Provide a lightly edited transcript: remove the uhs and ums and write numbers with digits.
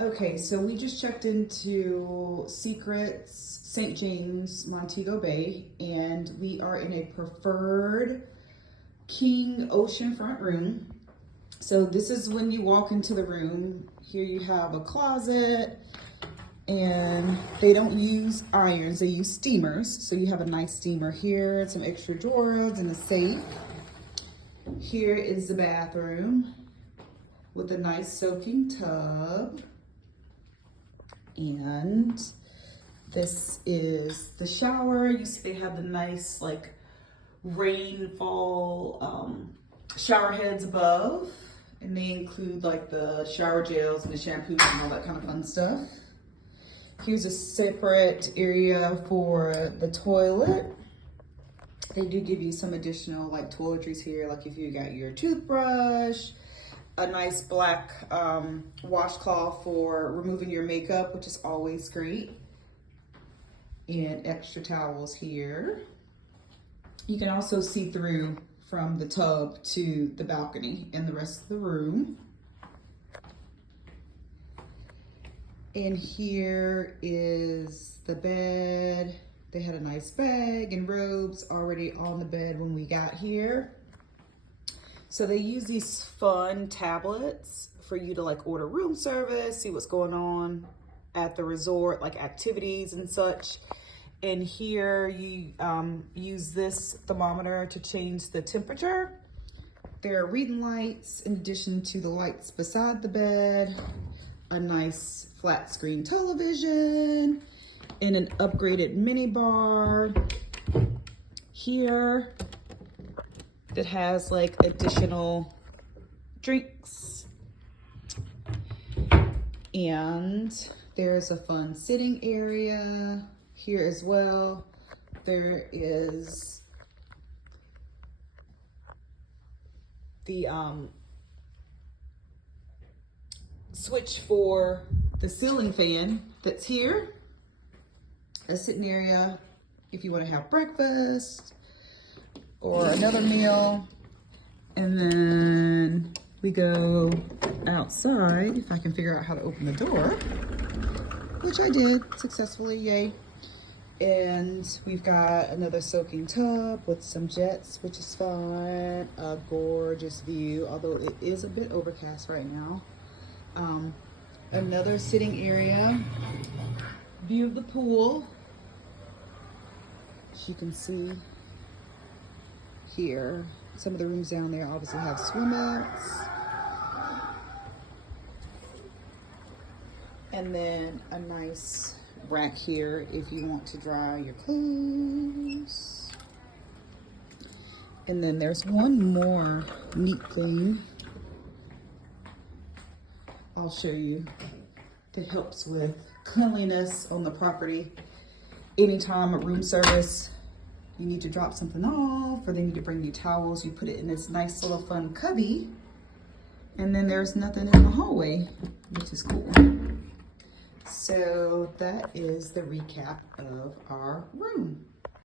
Okay, so we just checked into Secrets St. James, Montego Bay, and we are in a preferred king oceanfront room. So this is when you walk into the room. Here you have a closet, and they don't use irons, they use steamers. So you have a nice steamer here, some extra drawers and a safe. Here is the bathroom with a nice soaking tub. And this is the shower. You see they have the nice like rainfall shower heads above, and they include like the shower gels and the shampoos and all that kind of fun stuff. Here's a separate area for the toilet. They do give you some additional like toiletries here, like if you got your toothbrush, a nice black washcloth for removing your makeup, which is always great, and extra towels here. You can also see through from the tub to the balcony and the rest of the room. And here is the bed. They had a nice bag and robes already on the bed when we got here. So they use these fun tablets for you to like order room service, see what's going on at the resort, like activities and such. And here you use this thermometer to change the temperature. There are reading lights in addition to the lights beside the bed, a nice flat screen television, and an upgraded mini bar here that has like additional drinks. And there's a fun sitting area here as well. There is the switch for the ceiling fan that's here. A sitting area if you want to have breakfast or another meal. And then we go outside, if I can figure out how to open the door, which I did successfully, yay. And we've got another soaking tub with some jets, which is fun. A gorgeous view, although it is a bit overcast right now. Another sitting area, view of the pool. As you can see here, some of the rooms down there obviously have swim mats. And then a nice rack here if you want to dry your clothes. And then there's one more neat thing I'll show you that helps with cleanliness on the property. Anytime at room service you need to drop something off or they need to bring you towels, you put it in this nice little fun cubby, and then there's nothing in the hallway, which is cool. So that is the recap of our room.